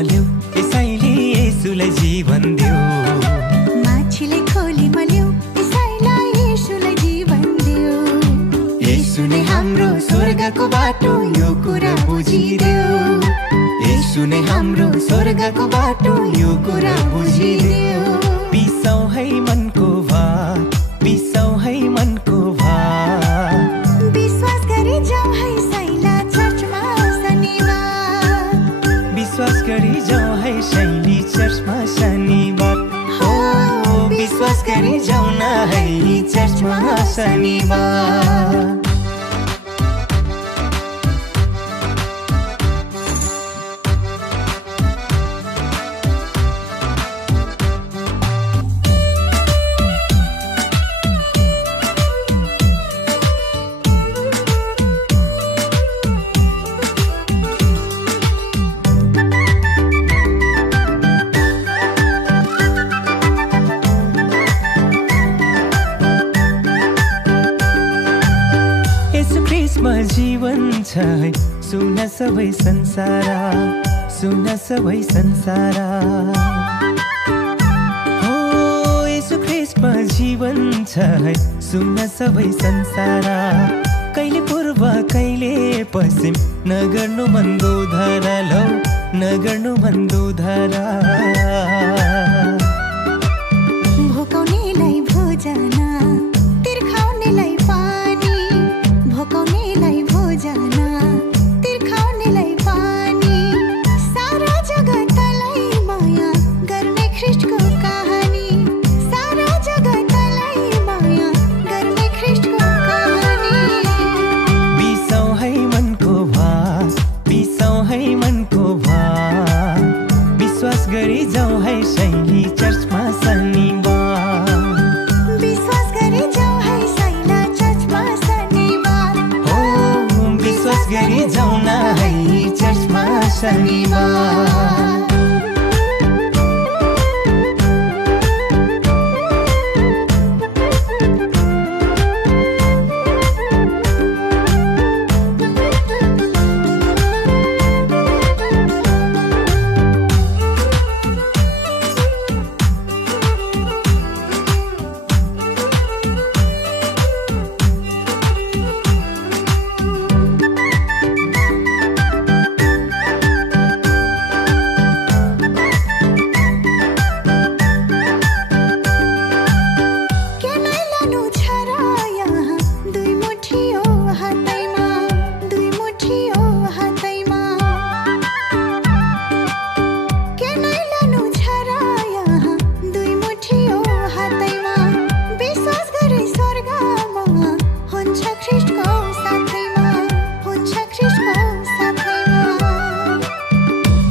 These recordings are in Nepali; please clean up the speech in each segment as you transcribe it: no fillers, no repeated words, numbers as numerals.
मल्यौ यसैले येशूलाई जीवन देऊ माछीले खोली मल्यौ यसैलाई येशूलाई जीवन देऊ येशू नै हाम्रो स्वर्गको बाटो यो कुरा बुझिदेऊ येशू नै हाम्रो स्वर्गको बाटो यो कुरा बुझिदेऊ बिसाउ है मनको भार बिसाउ है मनको भार विश्वास गरी जाऊ है साइला चर्चमा शनिबार विश्वास गरी जाऊ है शैली चर्चमा शनिबार हो विश्वास गरी जाऊ न है चर्चमा शनिबार जीवन छ है सुन सबै संसार सुन सबै संसार हो येशू ख्रीष्टमा जीवन छ है सुन सबै संसार कहिले पूर्व कहिले पश्चिम नगर्नु मन्दो धारा लौ नगर्नु मन्दो धारा भोकाउनेलाई भोजन तिर्खाउनेलाई पानी भोकाउनेलाई भोजन तिर्खाउनेलाई पानी सारा जगतलाई माया गर्ने ख्रीष्टको कहानी सारा जगतलाई माया गर्ने ख्रीष्टको कहानी बिसाउ है मनको भार बिसाउ है मनको भार विश्वास गरी जाऊ है शैली चर्चमा शनिबार विश्वास गरी जाऊ है साइला चर्चमा शनिबार हो विश्वास गरी जाऊ न है चर्चमा शनिबार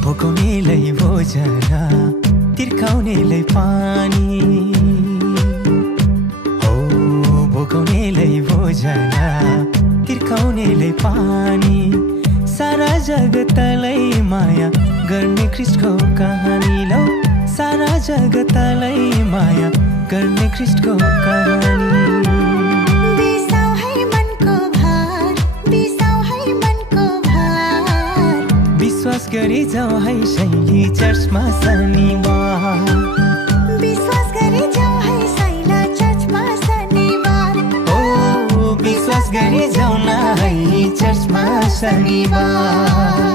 भोकाउनेलाई भोजन तिर्खाउनेलाई पानी हो भोकाउनेलाई भोजन तिर्खाउनेलाई पानी सारा जगतलाई माया गर्ने ख्रीष्टको कहानी लौ सारा जगतलाई माया गर्ने ख्रीष्टको कहानी बिसाउ है मनको भार बिसाउ है मनको भार विश्वास गरी जाऊ है शैली चर्चमा शनिबार विश्वास गरी जाऊ है साइला चर्चमा शनिबार ओ विश्वास गरी जाऊ न है चर्चमा शनिबार